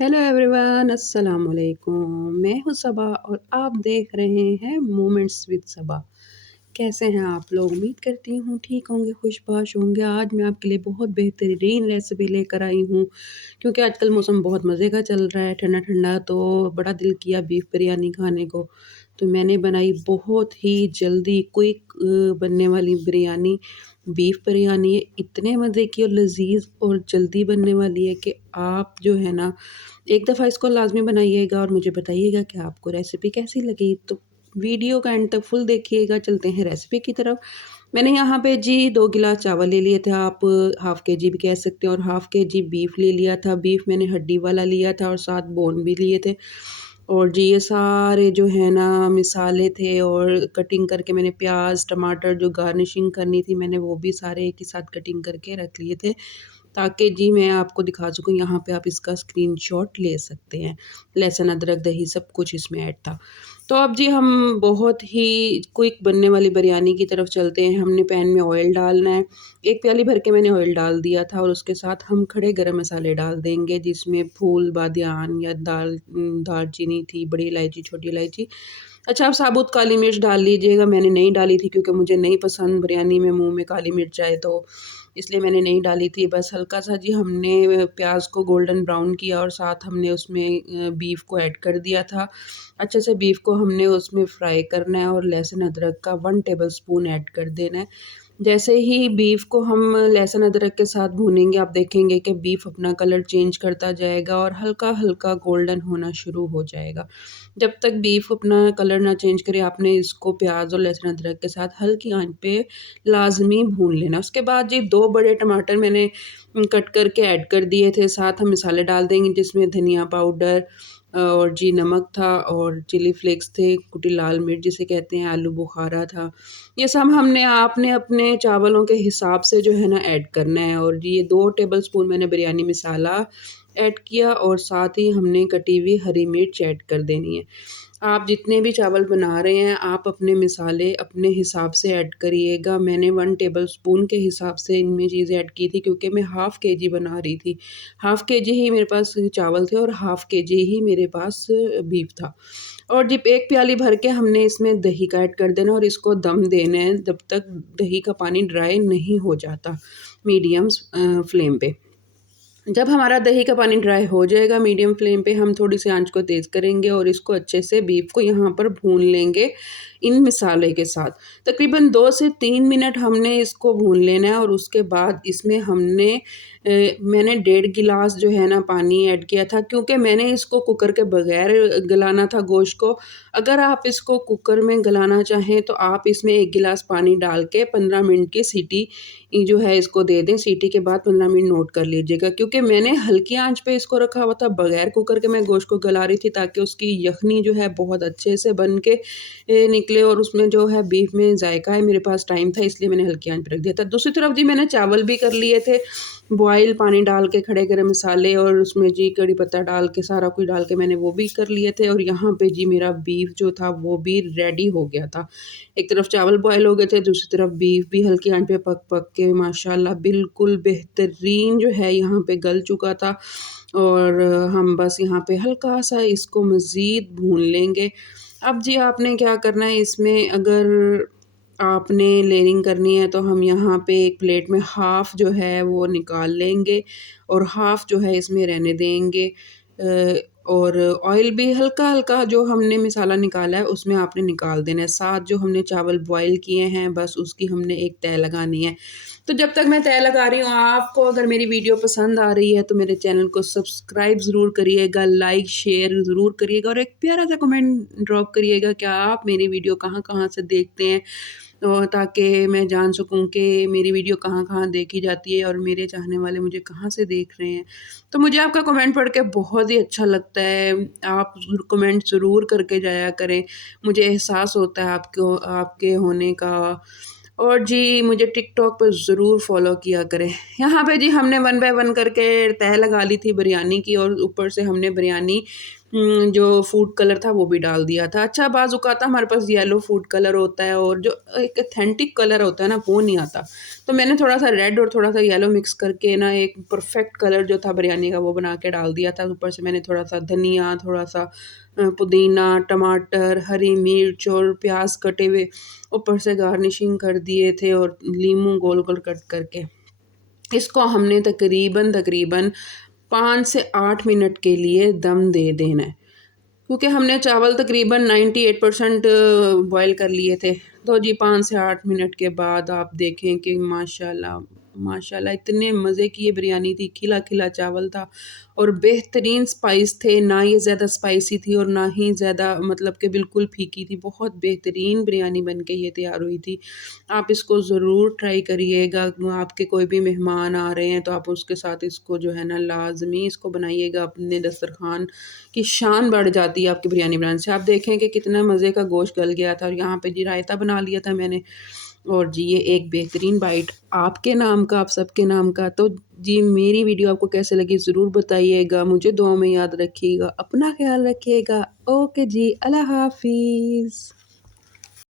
Hello everyone, अस्सलाम वालेकुम। मैं हूँ सबा और आप देख रहे हैं मोमेंट्स विद सबा। कैसे हैं आप लोग? उम्मीद करती हूँ ठीक होंगे, खुशबाश होंगे। आज मैं आपके लिए बहुत बेहतरीन रेसिपी लेकर आई हूँ, क्योंकि आजकल मौसम बहुत मज़े का चल रहा है, ठंडा ठंडा। तो बड़ा दिल किया बीफ बिरयानी खाने को, तो मैंने बनाई बहुत ही जल्दी क्विक बनने वाली बिरयानी। बीफ बिरयानी ये इतने मज़े की और लजीज और जल्दी बनने वाली है कि आप जो है ना, एक दफ़ा इसको लाज़मी बनाइएगा और मुझे बताइएगा कि आपको रेसिपी कैसी लगी। तो वीडियो का एंड तक फुल देखिएगा। चलते हैं रेसिपी की तरफ। मैंने यहाँ पे जी 2 गिलास चावल ले लिए थे, आप हाफ़ केजी भी कह सकते हैं, और हाफ़ केजी बीफ ले लिया था। बीफ मैंने हड्डी वाला लिया था और साथ बोन भी लिए थे। और जी ये सारे जो है ना मिसाले थे, और कटिंग करके मैंने प्याज टमाटर जो गार्निशिंग करनी थी मैंने वो भी सारे एक ही साथ कटिंग करके रख लिए थे, ताकि जी मैं आपको दिखा सकूँ। यहाँ पे आप इसका स्क्रीनशॉट ले सकते हैं। लहसुन अदरक दही सब कुछ इसमें ऐड था। तो अब जी हम बहुत ही क्विक बनने वाली बिरयानी की तरफ चलते हैं। हमने पैन में ऑयल डालना है। 1 प्याली भर के मैंने ऑयल डाल दिया था, और उसके साथ हम खड़े गरम मसाले डाल देंगे, जिसमें फूल, बादियान या दालचीनी थी, बड़ी इलायची, छोटी इलायची। अच्छा, आप साबुत काली मिर्च डाल लीजिएगा। मैंने नहीं डाली थी क्योंकि मुझे नहीं पसंद बिरयानी में मुँह में काली मिर्च आए, तो इसलिए मैंने नहीं डाली थी। बस हल्का-सा जी हमने प्याज़ को गोल्डन ब्राउन किया, और साथ हमने उसमें बीफ को ऐड कर दिया था। अच्छे से बीफ को हमने उसमें फ्राई करना है, और लहसुन अदरक का 1 टेबलस्पून ऐड कर देना है। जैसे ही बीफ को हम लहसुन अदरक के साथ भूनेंगे, आप देखेंगे कि बीफ अपना कलर चेंज करता जाएगा और हल्का-हल्का गोल्डन होना शुरू हो जाएगा। जब तक बीफ अपना कलर ना चेंज करे, आपने इसको प्याज़ और लहसुन अदरक के साथ हल्की आँच पे लाज़मी भून लेना। उसके बाद जी 2 बड़े टमाटर मैंने कट करके ऐड कर दिए थे। साथ हम मसाले डाल देंगे, जिसमें धनिया पाउडर और जी नमक था, और चिली फ्लेक्स थे, कुटी लाल मिर्च जिसे कहते हैं, आलू बुखारा था। ये सब हमने आपने अपने चावलों के हिसाब से जो है ना ऐड करना है। और ये 2 टेबलस्पून मैंने बिरयानी मसाला ऐड किया, और साथ ही हमने कटी हुई हरी मिर्च ऐड कर देनी है। आप जितने भी चावल बना रहे हैं, आप अपने मसाले अपने हिसाब से ऐड करिएगा। मैंने 1 टेबलस्पून के हिसाब से इनमें चीज़ें ऐड की थी, क्योंकि मैं हाफ़ केजी बना रही थी। हाफ़ केजी ही मेरे पास चावल थे, और हाफ़ केजी ही मेरे पास बीफ था। और जी 1 प्याली भर के हमने इसमें दही का ऐड कर देना, और इसको दम देना है जब तक दही का पानी ड्राई नहीं हो जाता, मीडियम फ्लेम पे। जब हमारा दही का पानी ड्राई हो जाएगा, मीडियम फ्लेम पे हम थोड़ी-सी आँच को तेज़ करेंगे, और इसको अच्छे से बीफ को यहाँ पर भून लेंगे इन मसाले के साथ। तकरीबन 2 से 3 मिनट हमने इसको भून लेना है, और उसके बाद इसमें मैंने 1.5 गिलास जो है ना पानी ऐड किया था, क्योंकि मैंने इसको कुकर के बगैर गलाना था गोश्त को। अगर आप इसको कुकर में गलाना चाहें, तो आप इसमें 1 गिलास पानी डाल के 15 मिनट की सीटी जो है इसको दे दें। सीटी के बाद 15 मिनट नोट कर लीजिएगा, क्योंकि मैंने हल्की आँच पे इसको रखा हुआ था, बगैर कुकर के मैं गोश्त को गला रही थी, ताकि उसकी यखनी जो है बहुत अच्छे से बन के निकले, और उसमें जो है बीफ में जायका है। मेरे पास टाइम था, इसलिए मैंने हल्की आँच पे रख दिया था। दूसरी तरफ जी मैंने चावल भी कर लिए थे बॉयल, पानी डाल के, खड़े गरम मसाले और उसमें जी कड़ी पत्ता डाल के, सारा कुछ डाल के मैंने वो भी कर लिए थे। और यहाँ पे जी मेरा बीफ जो था वो भी रेडी हो गया था। एक तरफ चावल बॉयल हो गए थे, दूसरी तरफ बीफ भी हल्की आँच पे पक-पक के माशाल्लाह बिल्कुल बेहतरीन जो है यहाँ पे गल चुका था। और हम बस यहाँ पे हल्का-सा इसको मज़ीद भून लेंगे। अब जी आपने क्या करना है इसमें, अगर आपने लेयरिंग करनी है, तो हम यहाँ पे एक प्लेट में हाफ़ जो है वो निकाल लेंगे, और हाफ़ जो है इसमें रहने देंगे। और ऑयल भी हल्का-हल्का जो हमने मसाला निकाला है उसमें आपने निकाल देना है। साथ जो हमने चावल बॉयल किए हैं, बस उसकी हमने एक तह लगानी है। तो जब तक मैं तह लगा रही हूँ, आपको अगर मेरी वीडियो पसंद आ रही है, तो मेरे चैनल को सब्सक्राइब ज़रूर करिएगा, लाइक शेयर ज़रूर करिएगा, और एक प्यारा सा कमेंट ड्रॉप करिएगा कि आप मेरी वीडियो कहाँ-कहाँ से देखते हैं, ताकि मैं जान सकूँ कि मेरी वीडियो कहाँ-कहाँ देखी जाती है, और मेरे चाहने वाले मुझे कहाँ से देख रहे हैं। तो मुझे आपका कमेंट पढ़ के बहुत ही अच्छा लगता है। आप कमेंट ज़रूर करके जाया करें। मुझे एहसास होता है आपको आपके होने का। और जी मुझे टिकटॉक पर ज़रूर फ़ॉलो किया करें। यहाँ पे जी हमने 1 बाय 1 करके तह लगा ली थी बिरयानी की, और ऊपर से हमने बिरयानी जो फूड कलर था वो भी डाल दिया था। अच्छा बाज़ औक़ात हमारे पास येलो फूड कलर होता है और जो एक ऑथेंटिक कलर होता है ना वो नहीं आता। तो मैंने थोड़ा-सा रेड और थोड़ा-सा येलो मिक्स करके ना एक परफ़ेक्ट कलर जो था बिरयानी का वो बना के डाल दिया था। ऊपर से मैंने थोड़ा-सा धनिया, थोड़ा-सा पुदीना, टमाटर, हरी मिर्च और प्याज़ कटे हुए ऊपर से गार्निशिंग कर दिए थे और लीमू गोल-गोल कट करके। इसको हमने तकरीबन 5 से 8 मिनट के लिए दम दे देना है। क्योंकि हमने चावल तकरीबन 98% बॉयल कर लिए थे। तो जी 5 से 8 मिनट के बाद आप देखें कि माशाल्लाह, माशाल्लाह इतने मज़े की ये बिरयानी थी, खिला-खिला चावल था और बेहतरीन स्पाइस थे, ना ये ज़्यादा स्पाइसी थी और ना ही ज़्यादा मतलब कि बिल्कुल फीकी थी। बहुत बेहतरीन बिरयानी बन के ये तैयार हुई थी। आप इसको ज़रूर ट्राई करिएगा, आपके कोई भी मेहमान आ रहे हैं तो आप उसके साथ इसको जो है ना लाज़मी इसको बनाइएगा, अपने दस्तरख़्वान की शान बढ़ जाती है आपकी बिरयानी बनाने से। आप देखें कि कितना मज़े का गोश्त गल गया था और यहाँ पे जी रायता बना लिया था मैंने और जी ये एक बेहतरीन बाइट आपके नाम का, आप सबके नाम का। तो जी मेरी वीडियो आपको कैसे लगी ज़रूर बताइएगा, मुझे दुआ में याद रखिएगा, अपना ख़्याल रखिएगा। ओके जी, अल्लाह हाफ़िज़।